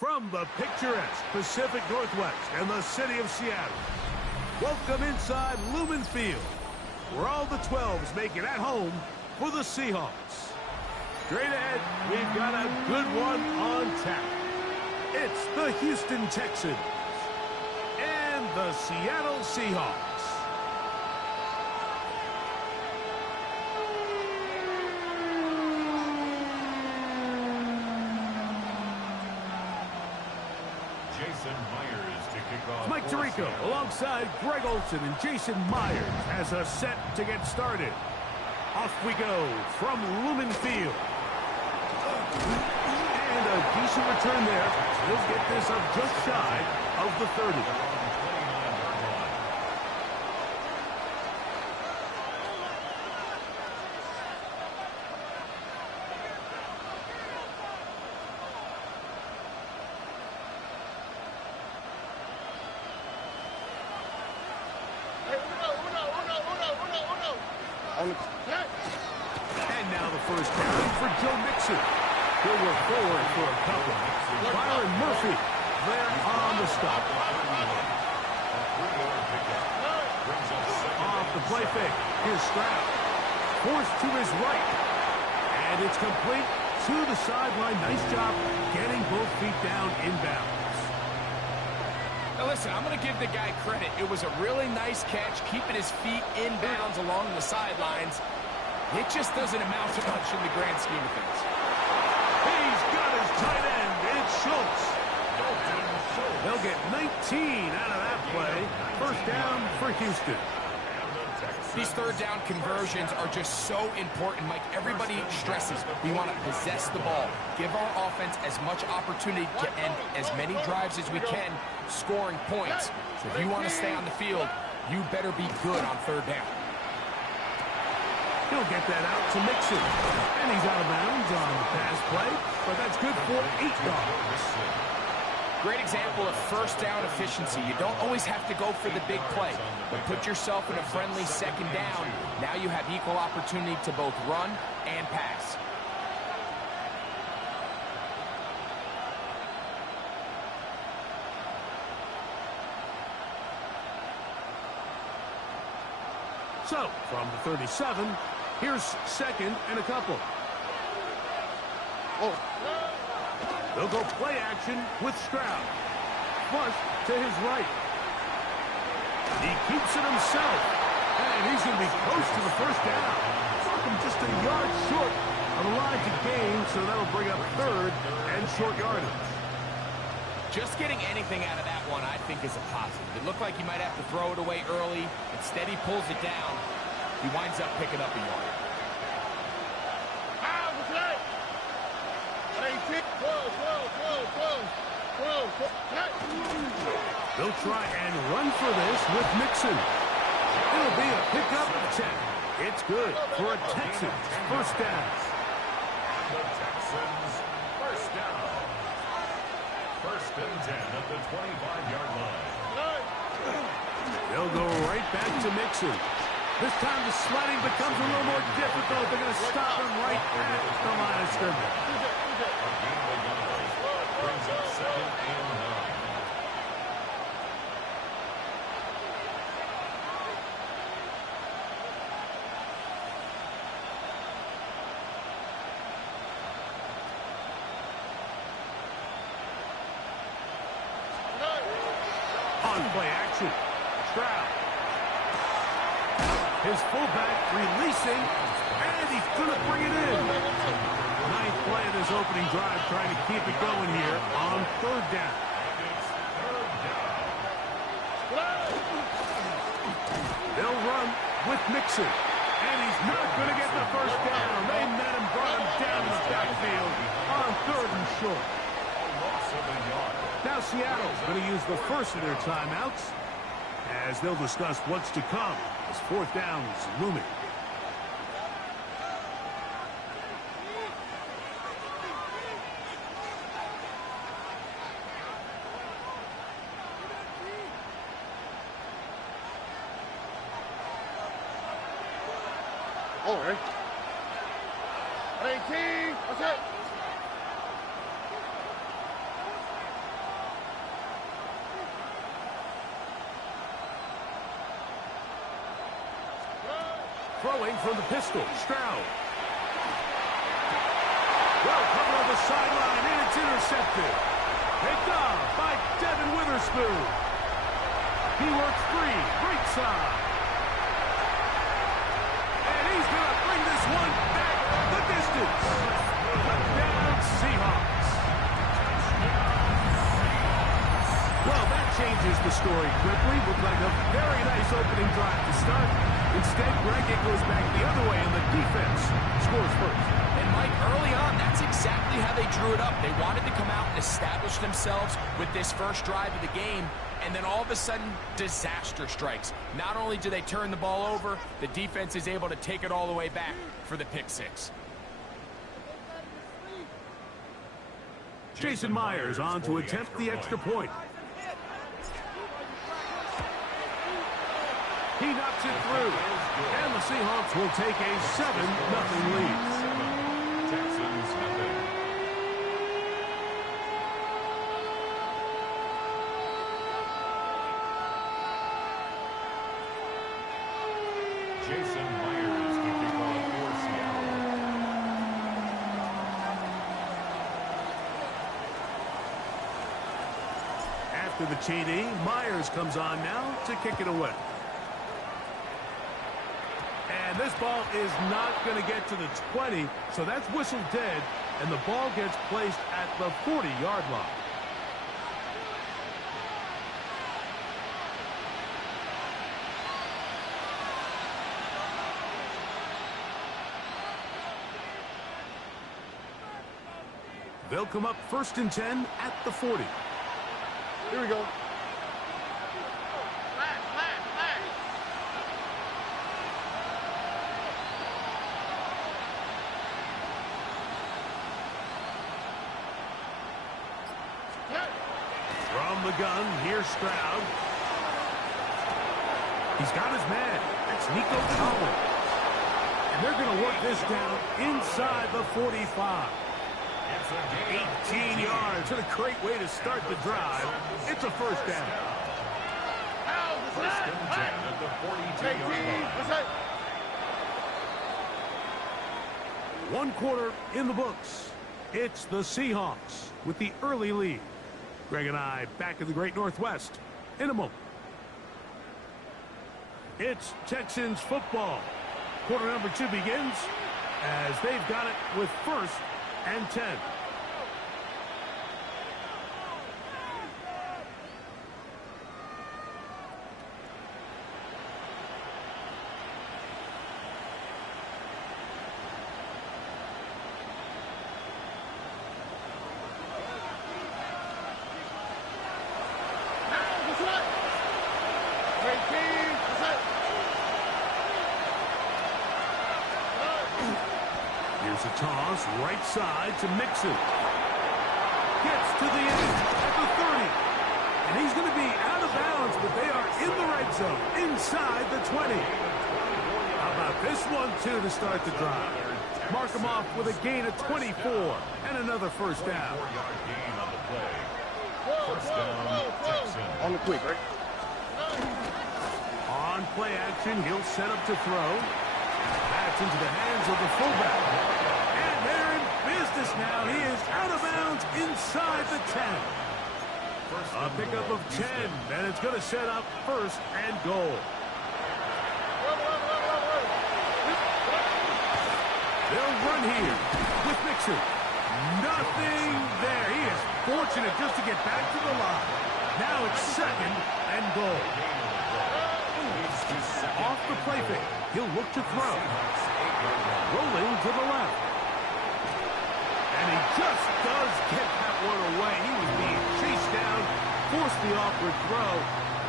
From the picturesque Pacific Northwest and the city of Seattle, welcome inside Lumen Field, where all the 12s make it at home for the Seahawks. Straight ahead, we've got a good one on tap. It's the Houston Texans and the Seattle Seahawks. Mike Tirico alongside Greg Olsen and Jason Myers as a set to get started. Off we go from Lumen Field. And a decent return there. He'll get this up just shy of the 30. And now the first down for Joe Mixon. He'll work forward for a couple. Byron Murphy there on the stop. Off the play fake. Here's Stroud. Forced to his right. And it's complete to the sideline. Nice job getting both feet down inbounds. Now listen, I'm going to give the guy credit. It was a really nice catch, keeping his feet inbounds along the sidelines. It just doesn't amount to much in the grand scheme of things. He's got his tight end. It's Schultz. They'll get 19 out of that play. First down for Houston. These third down conversions are just so important, Mike. Everybody stresses we want to possess the ball, give our offense as much opportunity to end as many drives as we can, scoring points. So if you want to stay on the field, you better be good on third down. He'll get that out to Mixon. And he's out of bounds on the pass play, but that's good for 8 yards. Great example of first down efficiency. You don't always have to go for the big play, but put yourself in a friendly second down. Now you have equal opportunity to both run and pass. So, from the 37, here's second and a couple. They'll go play action with Stroud. Flush to his right. He keeps it himself. And he's going to be close to the first down. Welcome just a yard short of the line to gain, so that'll bring up third and short yardage. Just getting anything out of that one, I think, is a positive. It looked like he might have to throw it away early. Instead, he pulls it down. He winds up picking up a yard. They'll try and run for this with Mixon. It'll be a pickup of 10. It's good for a Texans first down. The Texans first down. First and 10 at the 25-yard line. They'll go right back to Mixon. This time the sliding becomes a little more difficult. They're going to stop him right at the line of scrimmage. Brings up 2nd and 9. On play action, Stroud. His fullback releasing, and he's going to bring it in. Ninth play of this opening drive, trying to keep it going here on third down. They'll run with Mixon, and he's not going to get the first down. They met him, brought him down in the backfield on third and short. Now Seattle's going to use the first of their timeouts as they'll discuss what's to come as fourth down is looming. All right. 18. Okay. Throwing from the pistol, Stroud. Well covered on the sideline, and it's intercepted. Picked off by Devin Witherspoon. He works free, right side. And he's going to bring this one back the distance. Touchdown, Seahawks. Well, that changes the story quickly. Looked like a very nice opening drive to start. Instead, Greg, it goes back the other way, and the defense scores first. And, Mike, early on, that's exactly how they drew it up. They wanted to come out and establish themselves with this first drive of the game, and then all of a sudden, disaster strikes. Not only do they turn the ball over, the defense is able to take it all the way back for the pick six. Jason Myers on to attempt the extra point. He knocks it through, and the Seahawks will take a 7-0 lead. Texans nothing. Jason Myers to kick off for Seattle. After the TD, Myers comes on now to kick it away. And this ball is not going to get to the 20, so that's whistled dead, and the ball gets placed at the 40-yard line. They'll come up 1st and 10 at the 40. Here we go. From the gun, here's Stroud. He's got his man. That's Nico Collins. And they're going to work this down inside the 45. 18 yards. What a great way to start the drive. It's a first down. First and 10 at the 42-yard line. One quarter in the books. It's the Seahawks with the early lead. Greg and I back in the Great Northwest in a moment. It's Texans football. Quarter number 2 begins as they've got it with 1st and 10. Here's a toss, right side to Mixon. Gets to the end at the 30. And he's going to be out of bounds, but they are in the red zone, inside the 20. How about this one, too, to start the drive? Mark him off with a gain of 24 and another first down. 4-yard gain on the play. First down, Texans. On the quick, right? On play action, he'll set up to throw. That's into the hands of the fullback. And they're in business now. He is out of bounds inside the 10. A pickup of 10, and it's going to set up 1st and goal. They'll run here with Mixon. Nothing there. He is fortunate just to get back to the line. Now it's 2nd and goal. Off the play fake. He'll look to throw. Rolling to the left. And he just does get that one away. He was being chased down, forced the awkward throw.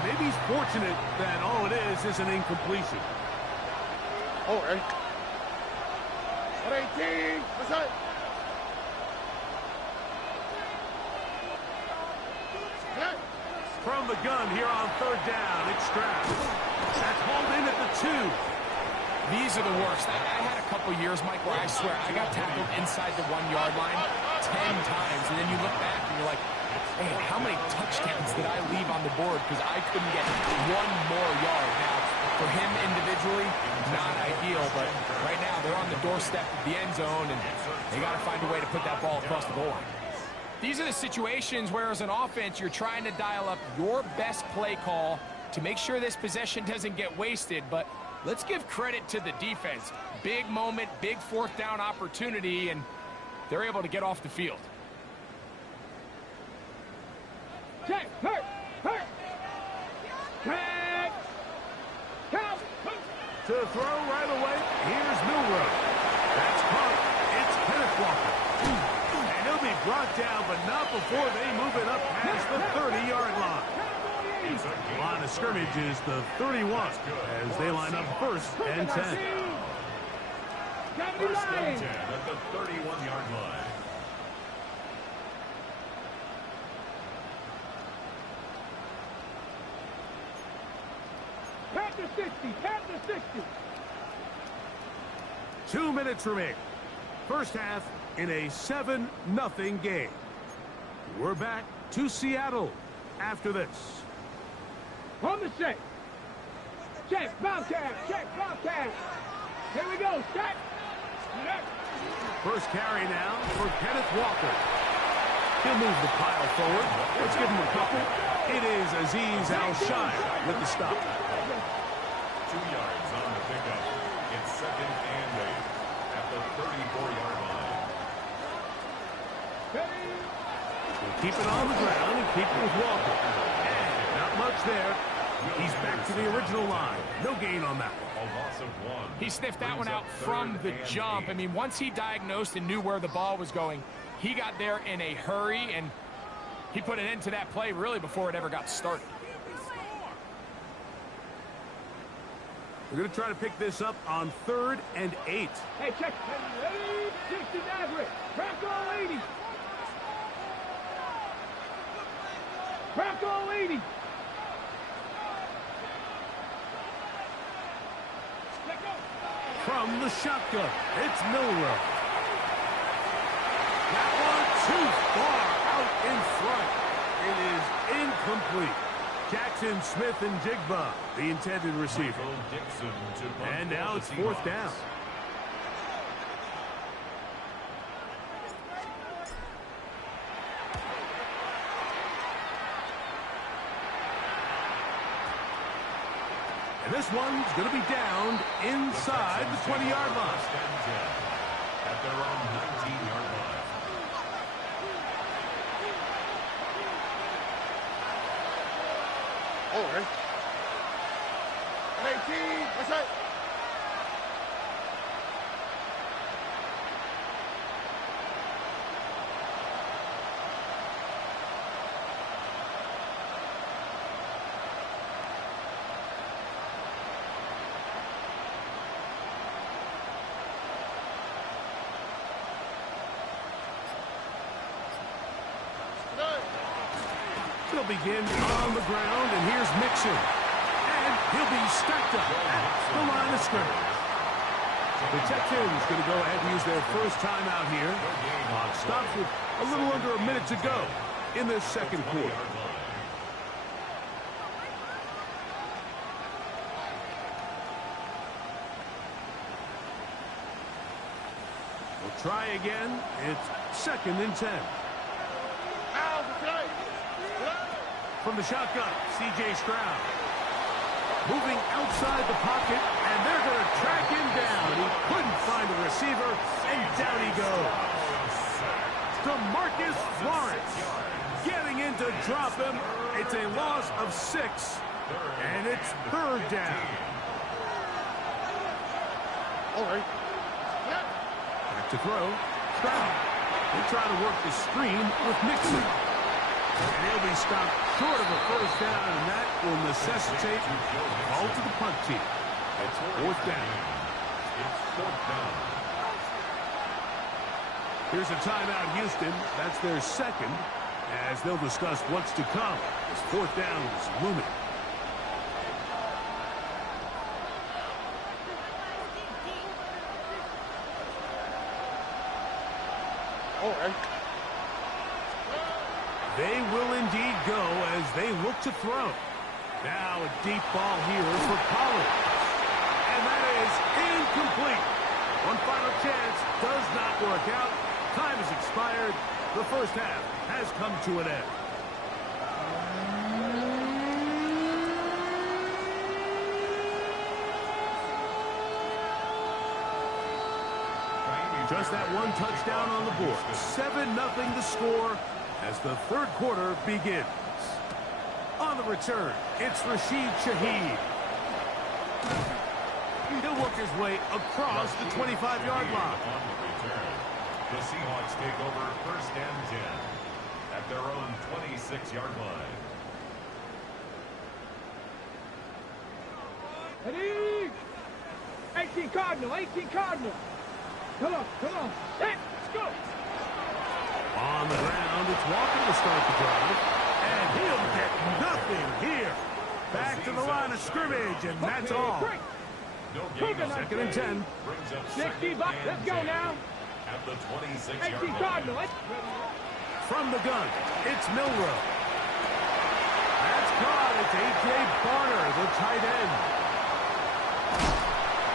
Maybe he's fortunate that all it is an incompletion. Oh, right. 118. What's that? From the gun here on 3rd down, it's Stroud. That's hauled in at the 2. These are the worst. I had a couple years, Mike, where I swear I got tackled inside the 1-yard line 10 times, and then you look back and you're like, man, how many touchdowns did I leave on the board because I couldn't get one more yard? Now, For him individually, not ideal, but right now they're on the doorstep of the end zone, and they got to find a way to put that ball across the goal line. These are the situations where, as an offense, you're trying to dial up your best play call to make sure this possession doesn't get wasted, but let's give credit to the defense. Big moment, big fourth down opportunity, and they're able to get off the field. Check, hurt, hurt. Check. Count. To throw right away, here's Milrow. That's caught. It's Kenneth Walker. And he'll be brought down, but not before they move it up past the 30-yard line. Line of scrimmage is the 31 as they line up first and 10. First and 10 at the 31-yard line. Pat to 60, pat to 60. 2 minutes remain. First half in a 7-0 game. We're back to Seattle after this. On the check. Check, Bobcat, check, Bobcat. Here we go, check. First carry now for Kenneth Walker. He'll move the pile forward. Let's give him a couple. It is Azeez Al-Shire with the stop. 2 yards on the pickup. It's second and 8 at the 34-yard line. We'll keep it on the ground and keep it with Walker. And not much there. He's back to the original line. No gain on that one. A loss of 1. He sniffed that one out from the jump. I mean, once he diagnosed and knew where the ball was going, he got there in a hurry, and he put an end to that play really before it ever got started. We're going to try to pick this up on 3rd and 8. Hey, check. 60 Nazareth. Crack all 80. Crack all 80. From the shotgun, it's Milrow. That one too far out in front. It is incomplete. Jackson Smith and Jigba, the intended receiver. And now it's 4th down. And this one's going to be down inside the 20-yard line. At their own 19-yard line. All right. 18. That's right. They'll begin on the ground, and here's Mixon. And he'll be stacked up at the line of scrimmage. The Texans going to go ahead and use their first timeout here. Clock stops with a little under a minute to go in this second quarter. We'll try again. It's 2nd and 10. From the shotgun, C.J. Stroud. Moving outside the pocket, and they're going to track him down. He couldn't find a receiver, and down he goes. DeMarcus Lawrence getting in to drop him. It's a loss of 6, and it's 3rd down. All right. Back to throw. Stroud. They try to work the screen with Mixon. And he'll be stopped short of a first down, and that will necessitate a ball to the punt team. It's 4th down. It's 4th down. Here's a timeout, Houston. That's their second, as they'll discuss what's to come. This 4th down is looming. All right. They will indeed go as they look to throw. Now a deep ball here for Collins. And that is incomplete. One final chance does not work out. Time has expired. The first half has come to an end. Just that one touchdown on the board. 7-0 the score as the third quarter begins. On the return, it's Rashid Shaheed. He'll work his way across the 25-yard line. On the return, the Seahawks take over first and 10 at their own 26-yard line. Ready? 18 Cardinal, 18 Cardinal. Come on, come on. Hey, let's go. On the ground, it's Walker to start the drive. And he'll get nothing here. Back to the line of scrimmage, and that's all. No gain on Second and 10. brings up 60 bucks. Let's go now. at the 26-yard 18 Cardinal. line. From the gun, it's Milrow. That's caught. It's A.J. Barner, the tight end.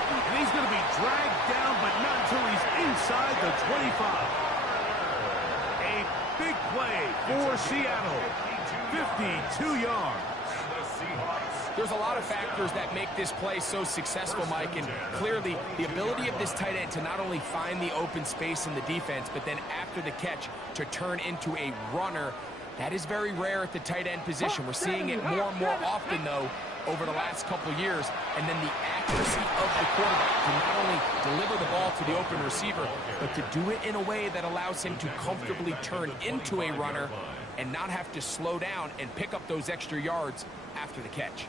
And he's going to be dragged down, but not until he's inside the 25. A big play for Seattle. 52 yards. There's a lot of factors that make this play so successful, Mike, and clearly the ability of this tight end to not only find the open space in the defense, but then after the catch to turn into a runner. That is very rare at the tight end position. We're seeing it more and more often, though, over the last couple of years. And then the accuracy of the quarterback to not only deliver the ball to the open receiver, but to do it in a way that allows him to comfortably turn into a runner and not have to slow down and pick up those extra yards after the catch.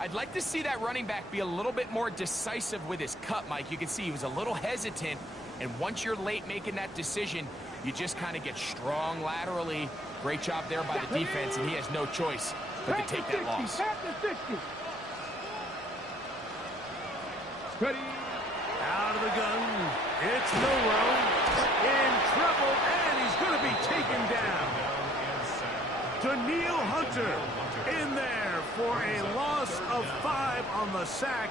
I'd like to see that running back be a little bit more decisive with his cut, Mike. You can see he was a little hesitant, and once you're late making that decision, you just kind of get strong laterally. Great job there by the defense, and he has no choice but to take that loss. Ready? Out of the gun, it's Milrow in trouble, and he's going to be taken down. Daniil Hunter in there for a loss of 5 on the sack,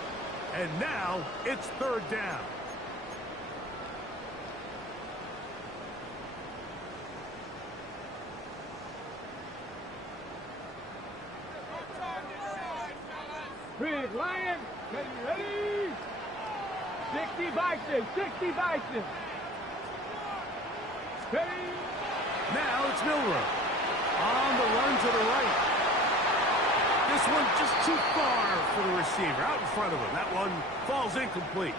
and now it's third down. Big Lion, ready? 60 Bison, 60 Bison. Ready? Now it's Milrow on the run to the right. This one just too far for the receiver, out in front of him. That one falls incomplete.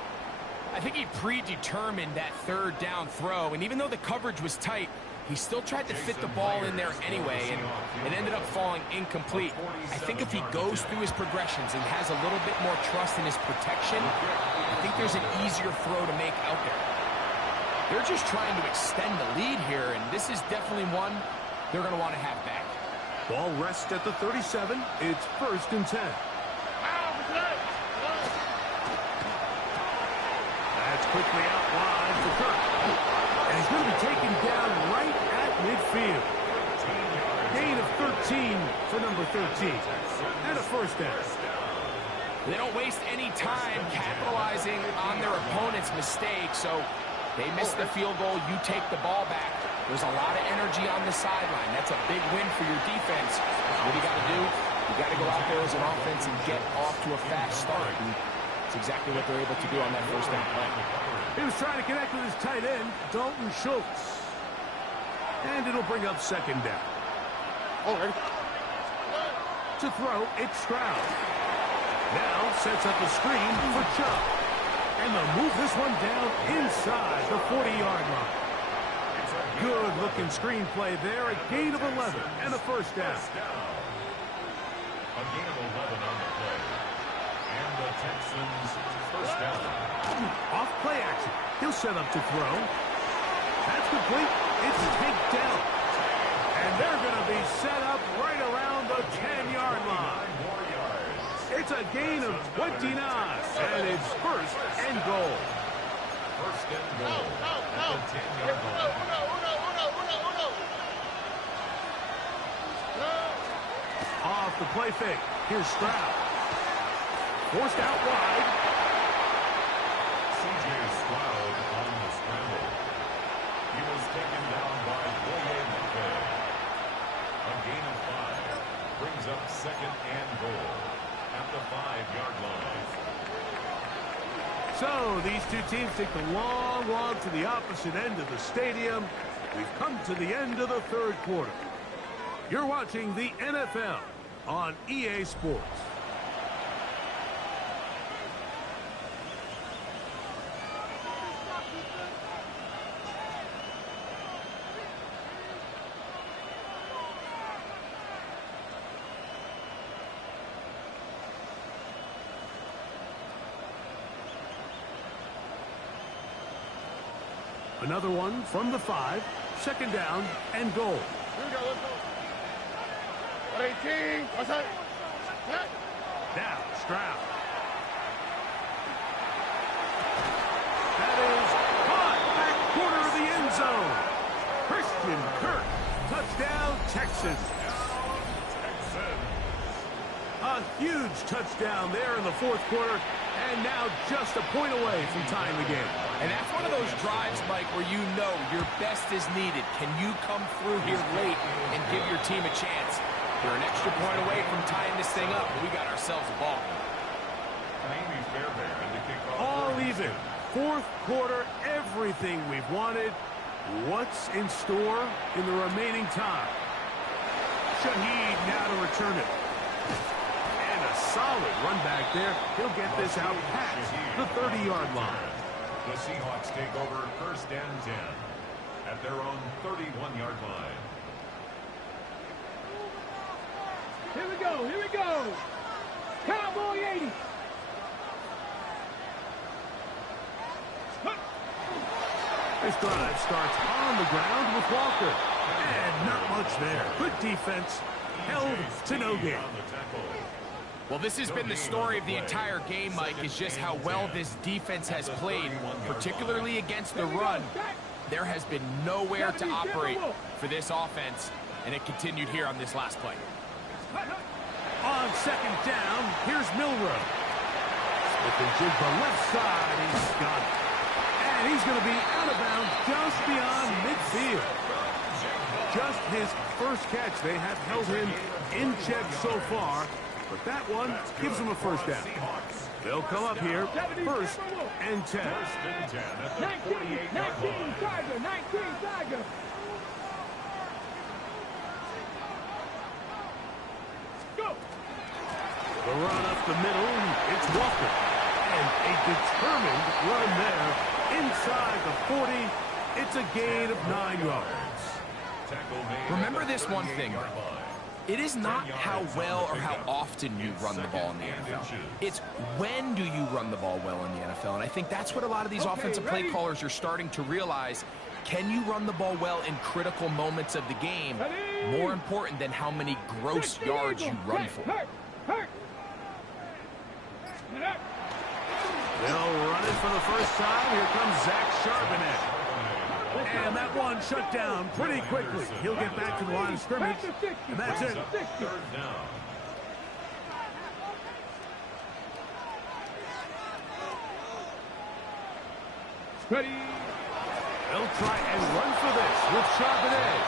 I think he predetermined that third down throw, and even though the coverage was tight, he still tried to fit the ball in there anyway, and it ended up falling incomplete. I think if he goes through his progressions and has a little bit more trust in his protection, I think there's an easier throw to make out there. They're just trying to extend the lead here, and this is definitely one they're going to want to have back. Ball rests at the 37. It's first and 10. That's quickly out wide for Kirk. And he's going to be taken down right at midfield. Gain of 13 for number 13. And a first down. They don't waste any time capitalizing on their opponent's mistake, so they miss the field goal, you take the ball back. There's a lot of energy on the sideline. That's a big win for your defense. What do you got to do? You got to go out there as an offense and get off to a fast start. And it's exactly what they're able to do on that first down play. He was trying to connect with his tight end, Dalton Schultz. And it'll bring up second down. To throw, it's Stroud. Now sets up a screen for Chubb. And they'll move this one down inside the 40-yard line. Good-looking screenplay there. A gain of 11 and a first down. A gain of 11 on the play. And the Texans first down. Off play action. He'll set up to throw. That's complete. It's a takedown. And they're going to be set up right around the 10-yard line. It's a gain of 29, and it's first and goal. First and goal at the 10-yard line. Off the play fake. Here's Stroud. Forced out wide. C.J. Stroud on the scramble. He was taken down by William McVay. A gain of 5 brings up second and goal at the 5-yard line. So these two teams take the long walk to the opposite end of the stadium. We've come to the end of the third quarter. You're watching the NFL on EA Sports. Another one from the 5, second down and goal. Here we go, let's go. 18, what's that? Now, Stroud. That is caught back corner of the end zone. Christian Kirk, touchdown, Texans. A huge touchdown there in the fourth quarter, and now just a point away from tying the game. And that's one of those drives, Mike, where you know your best is needed. Can you come through here late and give your team a chance? We're an extra point away from tying this thing up. We got ourselves a ball game. All even. Fourth quarter, everything we've wanted. What's in store in the remaining time? Shaheed now to return it. And a solid run back there. He'll get this out past the 30-yard line. The Seahawks take over first and 10 at their own 31-yard line. Here we go, here we go. Cowboy 80. This drive starts on the ground with Walker. And not much there. Good defense. Held to no gain. Well, this has been the story of the entire game, Mike, is just how well this defense has played, particularly against the run. There has been nowhere to operate for this offense, and it continued here on this last play. On second down, here's Milroe. Smith and Jigba left side. He's got it. And he's going to be out of bounds just beyond midfield. Just his first catch. They have held him in check so far, but that one gives him a first down. They'll come up here, first and 10. 19 Tiger, 19 Tiger. Go. The run up the middle, it's Walker. And a determined run there inside the 40. It's a gain of 9 yards. Remember this one thing. It is not how well or how often you run the ball in the NFL. It's when do you run the ball well in the NFL. And I think that's what a lot of these offensive play callers are starting to realize. Can you run the ball well in critical moments of the game? More important than how many gross yards you run for. They'll run it for the first time. Here comes Zach Charbonnet. And that one shut down pretty quickly. He'll get back to the line of scrimmage, and that's it. Third down. Ready. They'll try and run for this with Charbonnet.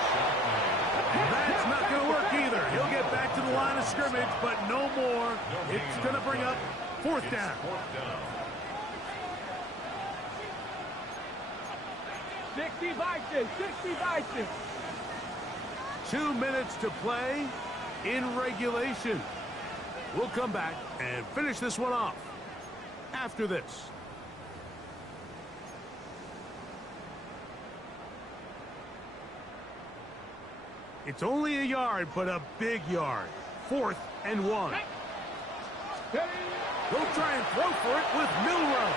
That's not going to work either. He'll get back to the line of scrimmage, but no more. It's going to bring up fourth down. 60 Vikings, 60 Vikings. 2 minutes to play in regulation. We'll come back and finish this one off after this. It's only a yard, but a big yard. 4th and 1. They'll try and throw for it with Milroe.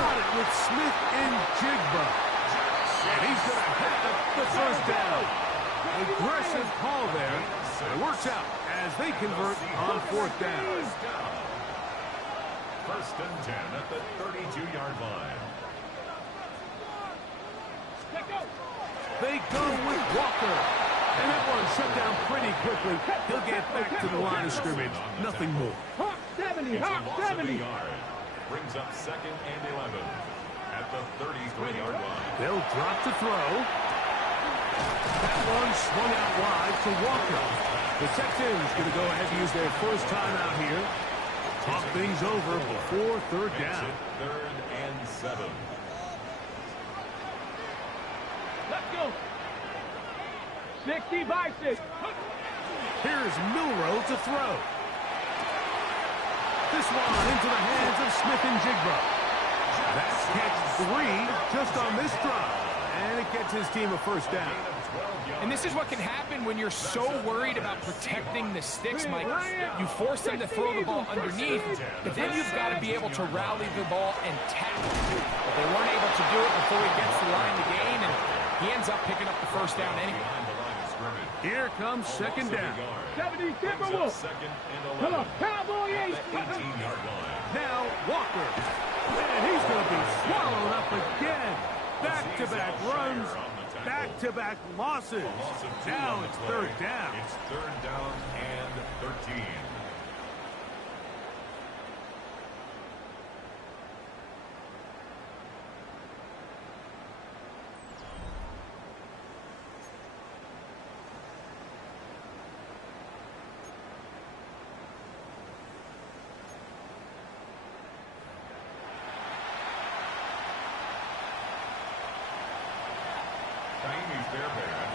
Got it with Smith and Jigba. And he's going to hit the first down. Aggressive call there. It works out as they convert on 4th down. First and 10 at the 32-yard line. They go with Walker. And that one shut down pretty quickly. He'll get back to the line of scrimmage. Nothing more. Hawk 70, It's a Hawk loss of a 70. yard. Brings up 2nd and 11 at the 33-yard line. They'll drop to throw. That one swung out wide to Walker. The Texans going to go ahead and use their first time out here. Talk things over before third down. 3rd and 7. Let's go. 60 by 6. Here's Milroe to throw. This one into the hands of Smith and Jigba. That's catch 3 just on this drive. And it gets his team a first down. And this is what can happen when you're so worried about protecting the sticks, Mike. You force them to throw the ball underneath, but then you've got to be able to rally the ball and tackle. But they weren't able to do it before he gets the line to gain, and he ends up picking up the first down anyway. Here comes second down. 70 Timberwolves. Come on, Cowboy 8. 18-yard line. Now Walker. And he's going to be swallowed up again. Back-to-back runs. Back-to-back losses. Now it's third down. It's 3rd down and 13.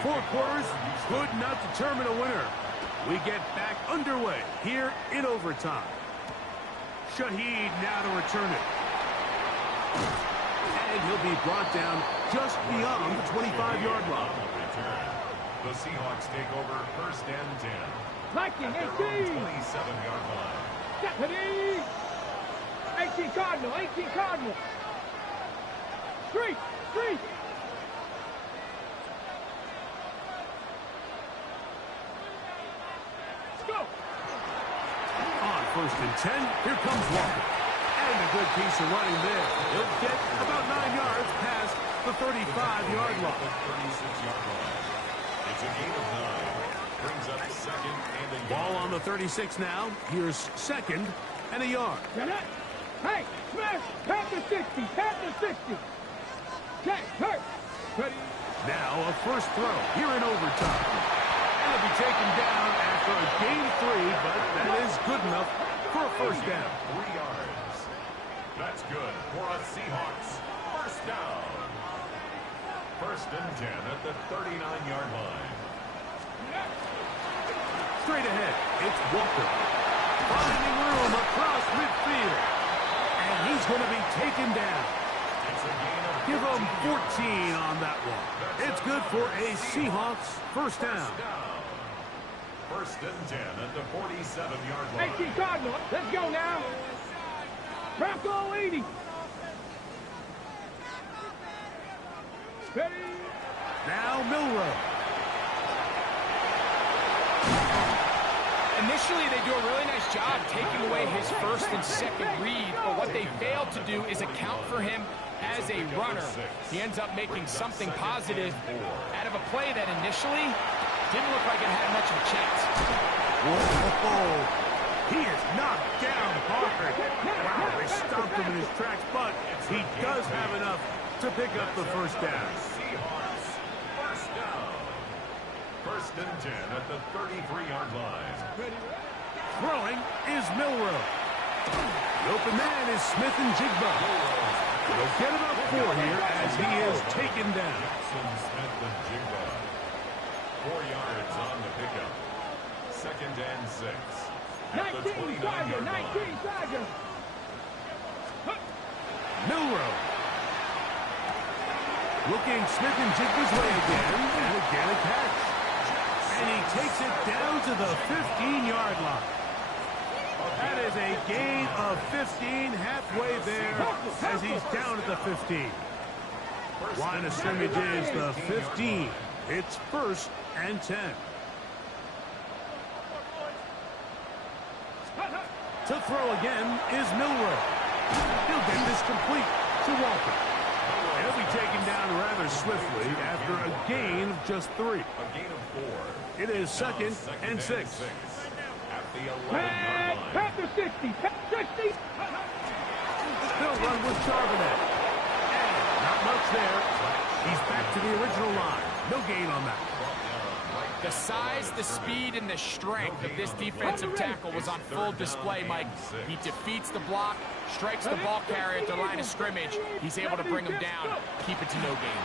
Four quarters could not determine a winner. We get back underway here in overtime. Shaheed now to return it. And he'll be brought down just beyond the 25-yard line. The Seahawks take over 1st and 10. Viking 18. 27-yard line. Deputy. 18 Cardinal, 18 Cardinal. Street, street. On 1st and 10, here comes Walker. And a good piece of running there. He'll get about 9 yards past the 35-yard line. 36-yard line. It's a gain of 9. Brings up 2nd and a yard. Ball on the 36 now. Here's 2nd and a yard. Hey, Smith, tap the 60, tap the 60. Check, hurt. Ready. Now a first throw here in overtime. And it'll be taken down after a gain of 3, but that is good enough for a first down. 3 yards. That's good for a Seahawks first down. 1st and 10 at the 39-yard line. Straight ahead, it's Walker. Finding room across midfield. And he's going to be taken down. It's a gain of Give him 14 on that one. It's good for a Seahawks first down. 1st and 10 at the 47-yard line. 18 Cardinal, let's go now. Bronco 80. Ready. Now Milroe. Initially, they do a really nice job taking away his 1st and 2nd read, but what they fail to do is account for him as a runner. He ends up making something positive out of a play that initially didn't look like it had much of a chance. Whoa! He is knocked down hard. Wow, they stomped him in his tracks, but he does have enough to pick up the first down. Seahawks first down. 1st and 10 at the 33-yard line. Throwing is Milroe. The open man is Smith and Jigba. They'll get about 4 here as he is taken down. Smith and Jigba. 4 yards on the pickup. 2nd and 6. At the 19 Tiger, 29-yard 19 line. Tiger. Milroe. Looking Smith and Jigba's way again, and again a catch. And he takes it down to the 15-yard line. That is a gain of 15, halfway there as he's down at the 15. Line of scrimmage is the 15. It's 1st and 10. To throw again is Milroe. He'll get this complete to Walker. He'll be taken down rather swiftly after a gain of just 3. A gain of 4. It is second and 6. At the 11-yard Man, line. pass the 60. Pass 60. Still run with Charbonnet. And not much there. He's back to the original line. No gain on that. The size, the speed, and the strength of this defensive tackle was on full display, Mike. He defeats the block, strikes the ball carrier at the line of scrimmage. He's able to bring him down, keep it to no gain.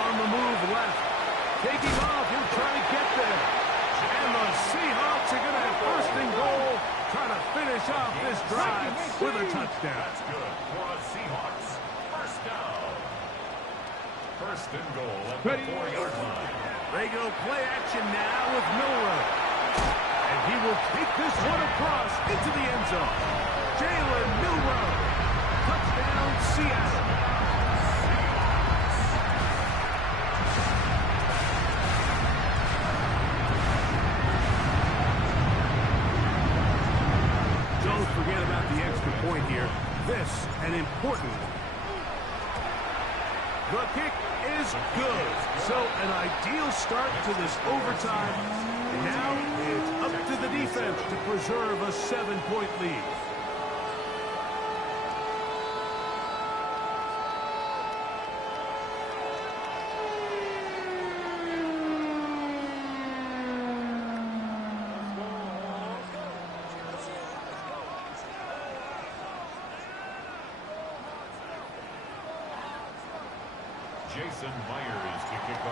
On the move left. Taking off. He'll try to get there. And the Seahawks are going to have first and goal. Trying to finish off this drive with a touchdown. That's good for the Seahawks. First down. First and goal at the 4-yard line. They go play action now with Milrow. And he will take this one across into the end zone. Jalen Milrow. Touchdown, Seattle. Don't forget about the extra point here. This, an important one. The kick is good. So an ideal start to this overtime. And now it's up to the defense to preserve a 7-point lead.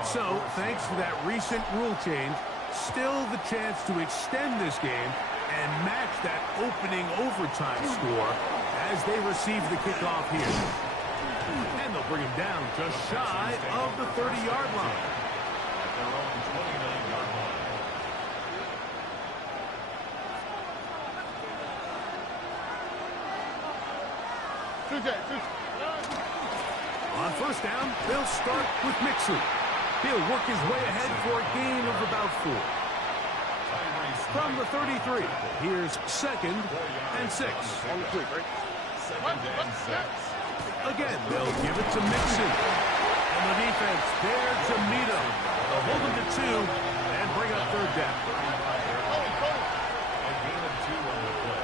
So, thanks to that recent rule change, still the chance to extend this game and match that opening overtime score as they receive the kickoff here. And they'll bring him down just shy of the 30-yard line. At their own 29-yard line. On first down, they'll start with Mixon. He'll work his way ahead for a gain of about 4. From the 33, here's second and 6. Second and 6. Again, they'll give it to Mixon. And the defense there to meet him. They'll hold him to 2 and bring up third down. A gain of 2 on the play.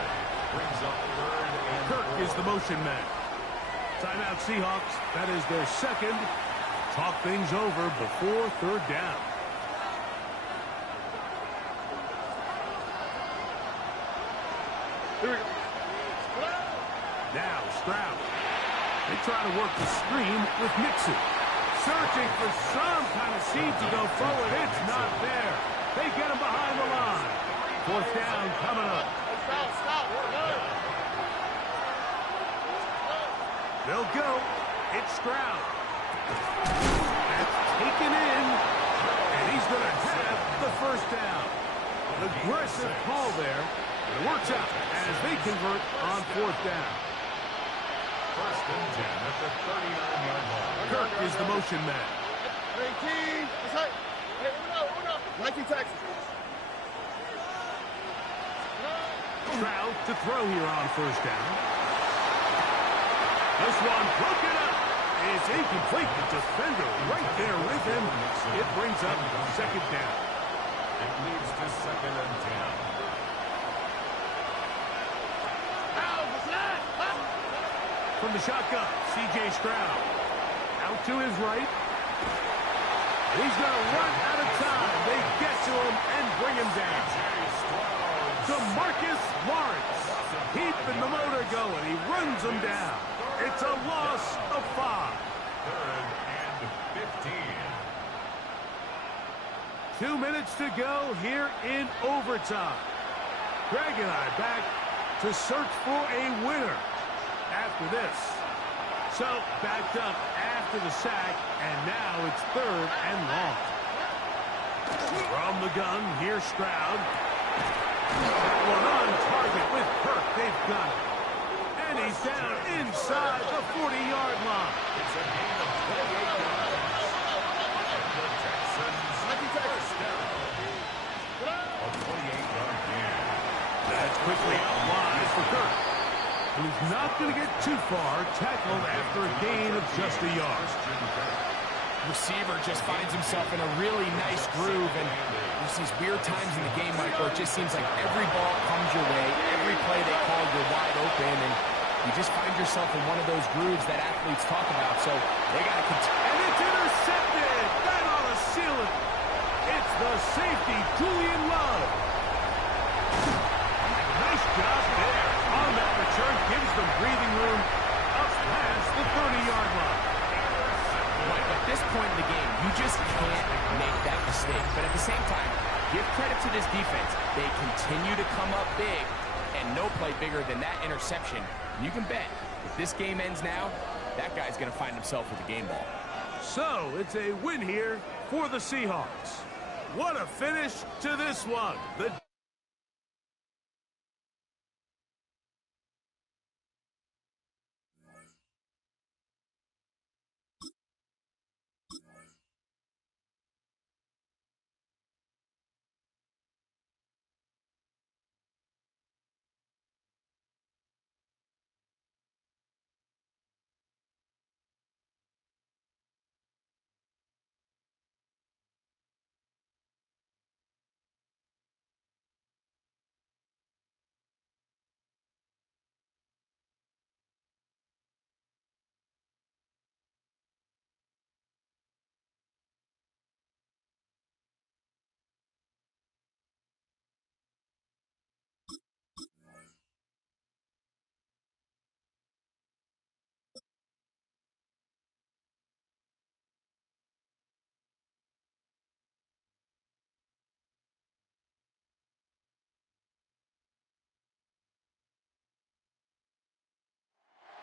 Brings up third and Kirk is the motion man. Timeout Seahawks. That is their second. Talk things over before third down. Here we go. Now Stroud. They try to work the screen with Mixon. Searching for some kind of seed to go forward. It's not there. They get him behind the line. Fourth down coming up. Stop. They'll go. It's Stroud. That's taken in. And he's going to have the first down. Aggressive call there. It works out as they convert on fourth down. First and 10 at the 39-yard line. Kirk is the motion man. 18. That's right. Hey, uno. 19 Texas. Stroud to throw here on first down. This one broken up. It's incomplete. The defender right there with him. It brings up second down. It leads to second and 10. From the shotgun, C.J. Stroud. Out to his right. He's going to run out of time. They get to him and bring him down. DeMarcus Lawrence keeping the motor going. He runs him down. It's a loss of 5. Third and 15. 2 minutes to go here in overtime. Greg and I back to search for a winner after this. So, backed up after the sack, and now it's third and long. From the gun, here's Stroud. That one on target with Kirk. They've got it. And he's down inside the 40-yard line. It's a gain of 28 yards. And the Texans first down. A 28-yard gain. That's quickly out wide for Kirk, who's not going to get too far, tackled after a gain of just a yard. Receiver just finds himself in a really nice groove, and there's these weird times in the game, Mike, where it just seems like every ball comes your way, every play they call, you're wide open, and you just find yourself in one of those grooves that athletes talk about, so they got to continue. And it's intercepted! That ought to seal it! It's the safety, Julian Love. Nice job there. On that return, gives them breathing room up past the 30-yard line. Right, at this point in the game, you just can't make that mistake. But at the same time, give credit to this defense. They continue to come up big, and no play bigger than that interception. You can bet, if this game ends now, that guy's going to find himself with a game ball. So, it's a win here for the Seahawks. What a finish to this one.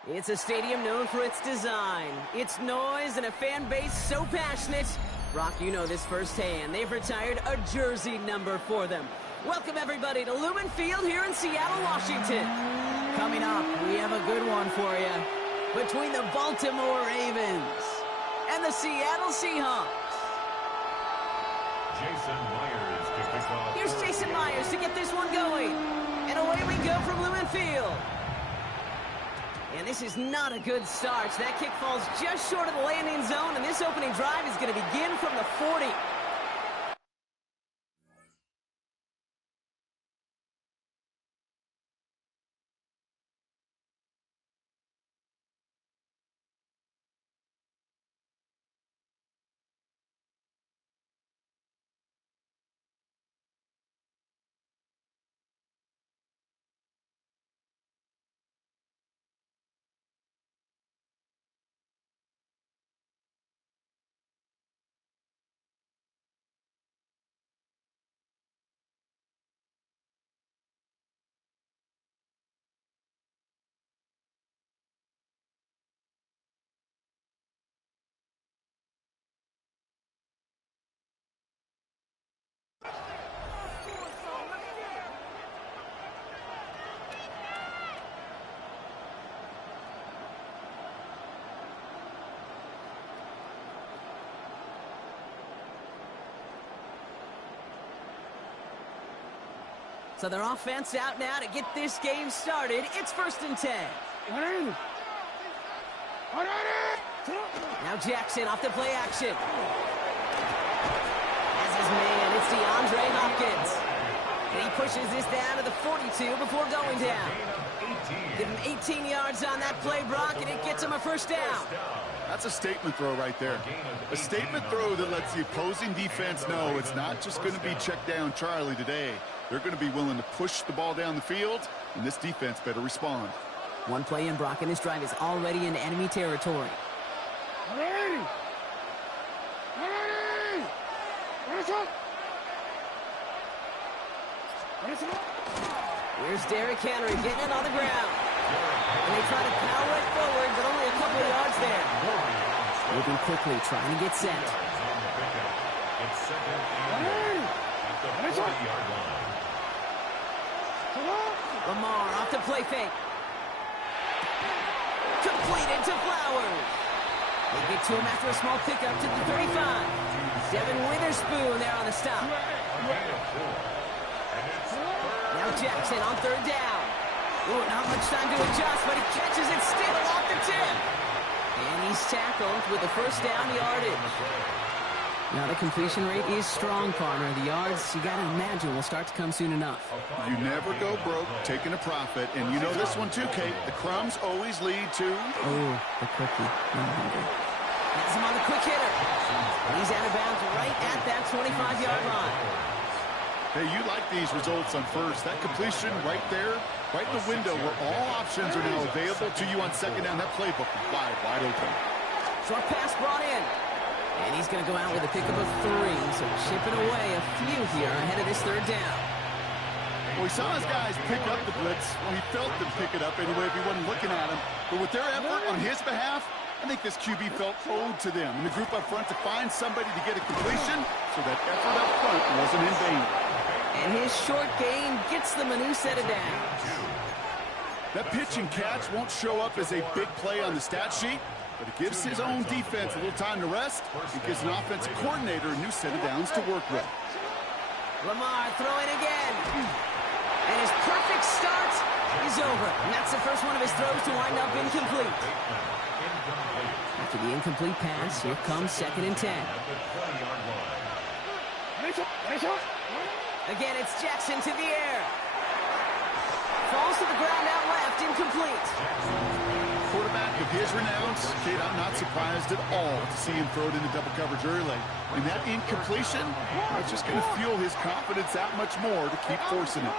It's a stadium known for its design, its noise, and a fan base so passionate. Brock, you know this firsthand. They've retired a jersey number for them. Welcome, everybody, to Lumen Field here in Seattle, Washington. Coming up, we have a good one for you. Between the Baltimore Ravens and the Seattle Seahawks. Jason Myers to kick off. Here's Jason Myers to get this one going. And away we go from Lumen Field. And this is not a good start. That kick falls just short of the landing zone, and this opening drive is going to begin from the 40. So their offense out now to get this game started. It's 1st and 10. Now Jackson off the play action. As his man, it's DeAndre Hopkins. And he pushes this down to the 42 before going down. Give him 18 yards on that play, Brock, and it gets him a first down. That's a statement throw right there. A statement throw that lets the opposing defense know it's not just going to be check down Charlie today. They're going to be willing to push the ball down the field, and this defense better respond. One play in, Brock, and this drive is already in enemy territory. Here's Derrick Henry getting it on the ground. And they try to power it forward, but only a couple of yards there. Moving quickly, trying to get set. It's second and at the 40-yard line. Lamar off the play fake. Completed to Flowers. They get to him after a small pickup to the 35. Devin Witherspoon there on the stop. Now Jackson on 3rd down. Ooh, not much time to adjust, but he catches it still off the tip. And he's tackled with the first down yardage. Now the completion rate is strong, partner. The yards, you got to imagine, will start to come soon enough. You never go broke taking a profit. And you know this one too, Kate. The crumbs always lead to... Oh, the cookie. Has him on the quick hitter. And he's out of bounds right at that 25-yard line. Hey, you like these results on first. That completion right there, right in the window where all options are now available to you on second down. That playbook is wide open. Short pass brought in. And he's going to go out with a pickup of 3. So chipping away a few here ahead of this third down. Well, he saw his guys pick up the blitz. Well, he felt them pick it up anyway if he wasn't looking at him. But with their effort on his behalf, I think this QB felt owed to them. And the group up front to find somebody to get a completion, so that effort up front wasn't in vain. And his short gain gets them a new set of downs. That pitch and catch won't show up as a big play on the stat sheet, but it gives his own defense a little time to rest. It gives an offensive coordinator a new set of downs to work with. Lamar throwing again. And his perfect start is over. And that's the first one of his throws to wind up incomplete. After the incomplete pass, here comes 2nd and 10. Again, it's Jackson to the air. Falls to the ground out left, incomplete. Quarterback of his renown, Kate, I'm not surprised at all to see him throw it into double coverage early. And that incompletion, it's just going to fuel his confidence that much more to keep forcing it.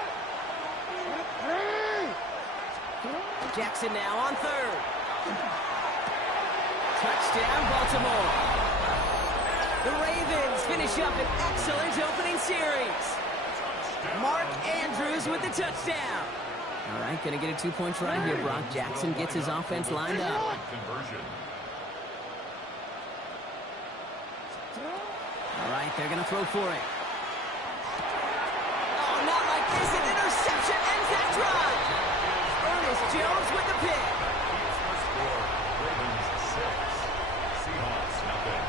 Jackson now on 3rd. Touchdown, Baltimore. The Ravens finish up an excellent opening series. Mark Andrews with the touchdown. All right, going to get a 2-point try here, Brock. Jackson gets his offense lined up. All right, they're going to throw for it. Oh, not like this. An interception ends that drive. Ernest Jones with the pick. Ravens 6, Seahawks nothing.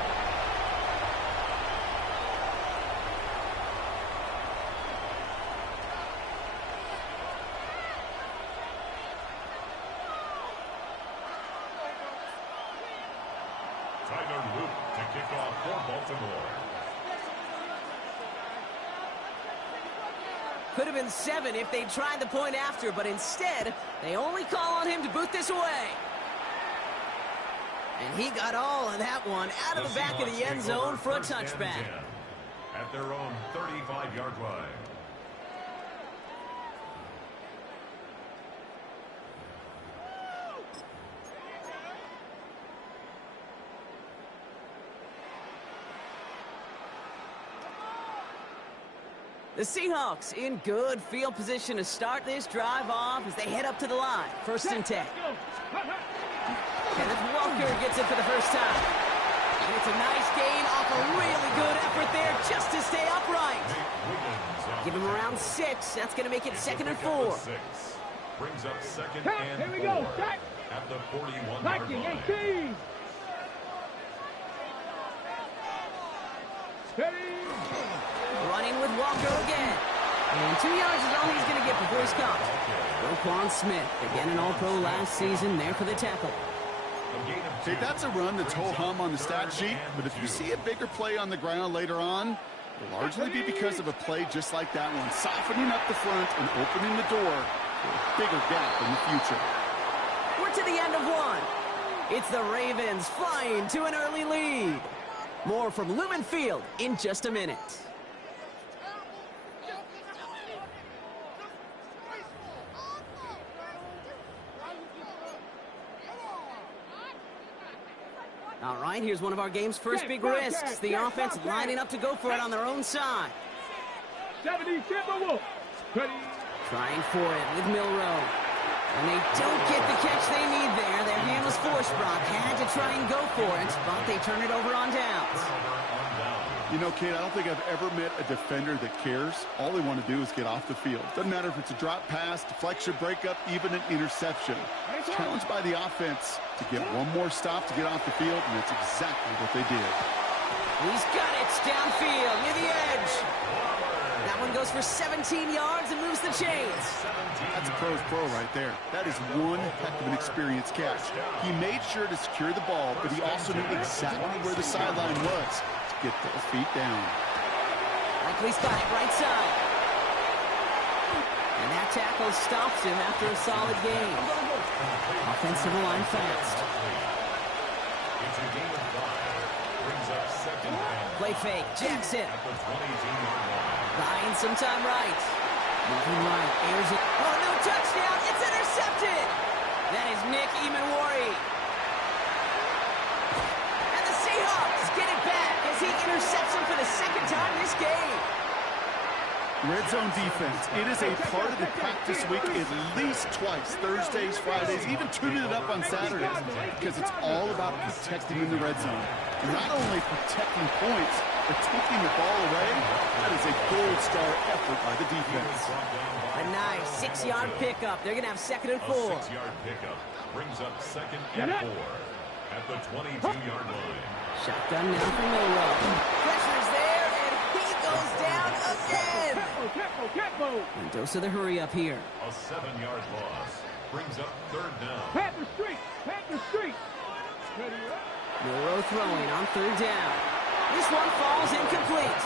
Tyler Luke to kick off for Baltimore. Could have been 7 if they tried the point after, but instead, they only call on him to boot this away. And he got all of that one out of the back of the end zone for a touchback. At their own 35-yard line. The Seahawks in good field position to start this drive off as they head up to the line. 1st and 10. Kenneth Walker gets it for the first time. And it's a nice gain off a really good effort there just to stay upright. Give him around 6. That's going to make it 2nd and 4. Brings up 2nd and 4. Here we go. At the 41-yard line. 18. Running with Walker again. And 2 yards is all he's going to get before he's caught. Roquan Smith, again an All-Pro last season, there for the tackle. Hey, that's a run that's ho-hum on the stat sheet, but if you see a bigger play on the ground later on, it'll largely be because of a play just like that one, softening up the front and opening the door for a bigger gap in the future. We're to the end of 1. It's the Ravens flying to an early lead. More from Lumen Field in just a minute. All right, here's one of our game's first big risks. The offense lining up to go for it on their own side. 70 Timberwolves. Trying for it with Milrow. And they don't get the catch they need there. Their hand was forced, Brock. Had to try and go for it, but they turn it over on downs. You know, Kate, I don't think I've ever met a defender that cares. All they want to do is get off the field. Doesn't matter if it's a drop pass, deflection, breakup, even an interception. Challenged by the offense to get one more stop to get off the field, and that's exactly what they did. He's got it downfield near the edge. That one goes for 17 yards and moves the chains. That's a pro's pro right there. That is one heck of an experienced catch. He made sure to secure the ball, but he also knew exactly where the sideline was to get those feet down. Likely's got it right side. And that tackle stops him after a solid gain. Offensive line fast. It's a gain of 5. Brings up second and Play fake. Jackson. at the 22-yard line. Buying some time right. Moving right. Airs it. Oh, no touchdown. It's intercepted. That is Nick Emanwari. And the Seahawks get it back as he intercepts him for the second time this game. Red zone defense. It is a part of the practice week at least twice. Thursdays, Fridays, even tuning it up on Saturdays because it's all about protecting in the red zone. And not only protecting points, but taking the ball away. That is a gold star effort by the defense. A nice 6-yard pickup. They're going to have second and 4. A 6-yard pickup brings up second and 4 at the 22-yard line. Shotgun now for Milrow. Pressure's there, and he goes down again. Mendoza the hurry up here. A 7-yard loss brings up third down. Panther Street. Milrow throwing on third down. This one falls incomplete.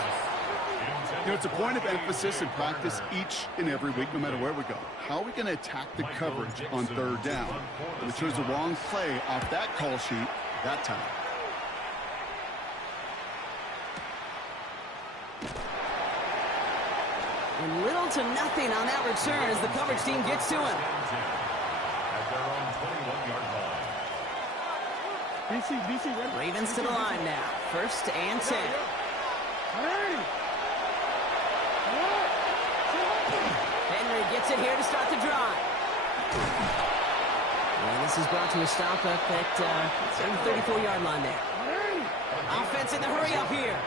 You know, it's a point of emphasis in practice each and every week, no matter where we go. How are we going to attack the coverage on third down? And we chose the wrong play off that call sheet that time. And little to nothing on that return as the coverage team gets to him. At their own 21-yard line. BC, ready? Ravens to the line now. First and 10. Henry gets it here to start the drive. And this is brought to a stop up at the 34-yard line there. Offense in the hurry up here.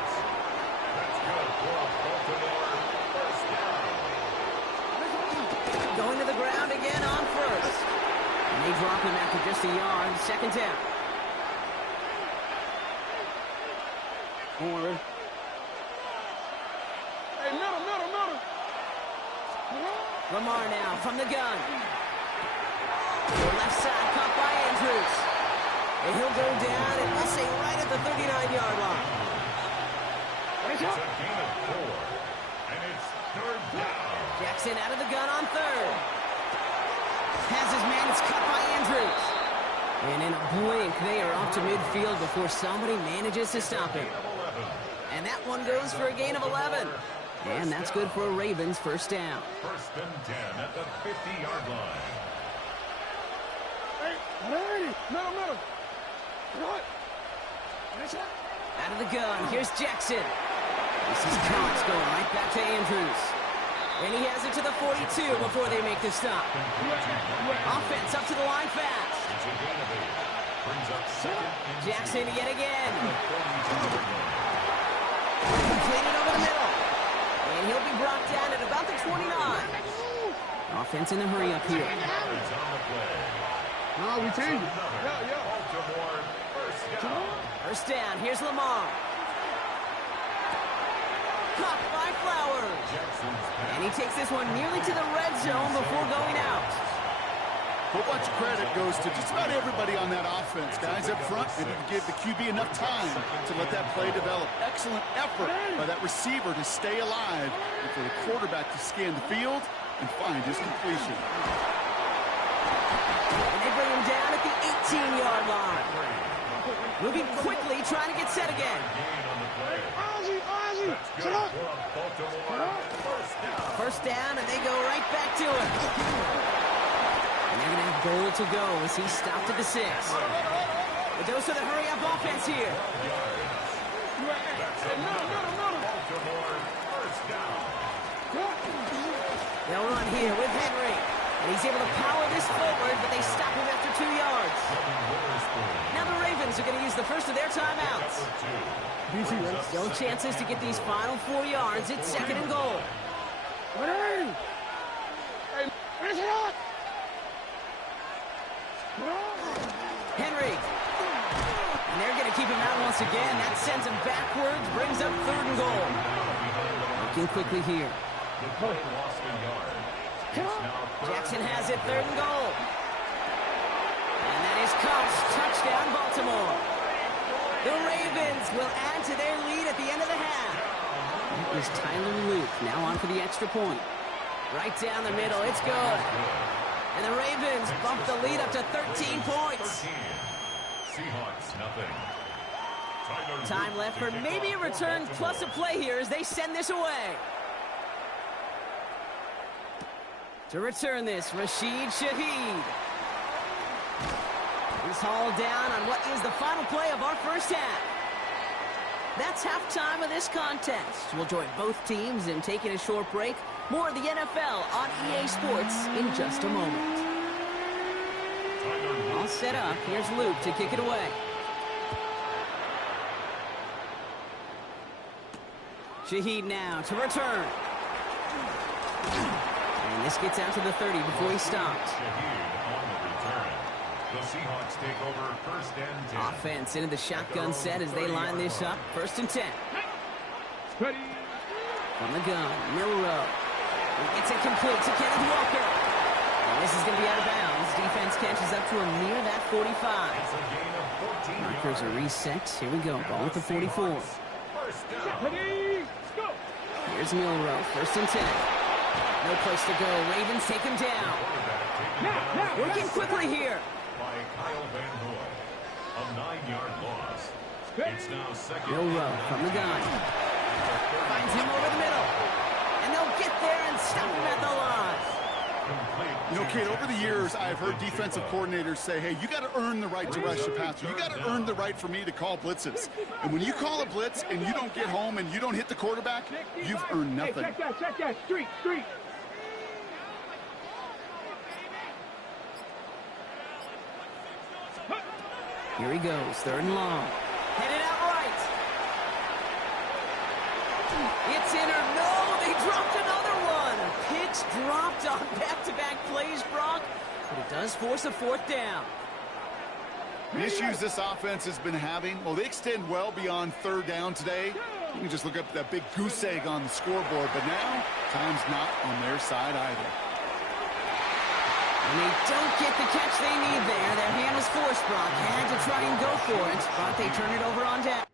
Going to the ground again on first. And they drop him after just a yard. Second down. Hey, middle. Lamar now from the gun. The left side caught by Andrews. And he'll go down and we'll say right at the 39-yard line. It's a gain of 4. And it's third down. Jackson out of the gun on third. Has his man. It's cut by Andrews. And in a blink, they are off to midfield before somebody manages to stop him. And that one goes for a gain of 11. And that's good for a Ravens first down. First and 10 at the 50-yard line. Middle. What? Out of the gun, here's Jackson. This is Cox going right back to Andrews. And he has it to the 42 before they make the stop. Offense up to the line fast. It's a gain of 8. Brings up second and 2. Jackson yet again. At Completed over the middle. And he'll be brought down at about the 29. Offense in the hurry up here. 10 yards on the play. No, we changed it. Baltimore first down. First down, here's Lamar. Caught by Flowers. Jackson's And he takes this one nearly to the red zone before going out. A whole bunch of credit goes to just about everybody on that offense. Guys up front, they didn't give the QB enough time to let that play develop. Excellent effort by that receiver to stay alive and for the quarterback to scan the field and find his completion. And they bring him down at the 18-yard line. Moving quickly, trying to get set again. First down, and they go right back to him. And they're going to have goal to go as he's stopped at the 6. Mendoza the hurry-up offense here. They'll run here with Henry. And he's able to power this forward, but they stop him after 2 yards. Now the Ravens are going to use the first of their timeouts. Still chances to get these final 4 yards. It's second and goal. Henry. And they're going to keep him out once again. That sends him backwards, brings up third and goal. Working quickly here. The play lost a yard. It's now Jackson has it, 3rd and goal. And that is Kupp's touchdown, Baltimore. The Ravens will add to their lead at the end of the half. That is Tyler Luke now on for the extra point. Right down the middle, it's good. And the Ravens bump the lead up to 13 points. 13. Seahawks, nothing. Time left for maybe a return plus a play here as they send this away. To return this, Rashid Shaheed. He's hauled down on what is the final play of our first half. That's halftime of this contest. We'll join both teams in taking a short break. More of the NFL on EA Sports in just a moment. All set up. Here's Luke to kick it away. Shaheed now to return. And this gets out to the 30 before he stops. The Seahawks take over 1st and 10. Offense into the shotgun set as they line this up. 1st and 10. Ready. From the gun, Milrow. He gets it complete to Kenneth Walker. And this is going to be out of bounds. Defense catches up to him near that 45. It's a gain of 14 Markers are reset. Here we go. Ball at the 44. First down. Ready. Go. Here's Milrow. 1st and 10. No place to go. Ravens take him down. Now. Working quickly here. By Kyle Van Noy. A 9-yard loss. It's now 2nd. Milrow from the gun. Finds him over the middle. And they'll get there and stop him at the line. You know, Kate, over the years, I've heard defensive coordinators say, hey, you got to earn the right to rush the passer. You got to earn the right for me to call blitzes. And when you call a blitz and you don't get home and you don't hit the quarterback, you've earned nothing. Hey, check that. Street. Here he goes. 3rd and long. Headed out right. It's in or no. They dropped another one. Picks dropped on back-to-back plays, Brock. But it does force a 4th down. The issues this offense has been having, well, they extend well beyond 3rd down today. You can just look up that big goose egg on the scoreboard. But now, time's not on their side either. And they don't get the catch they need there. Their hand was forced, Brock. Had to try and go for it, but they turn it over on down.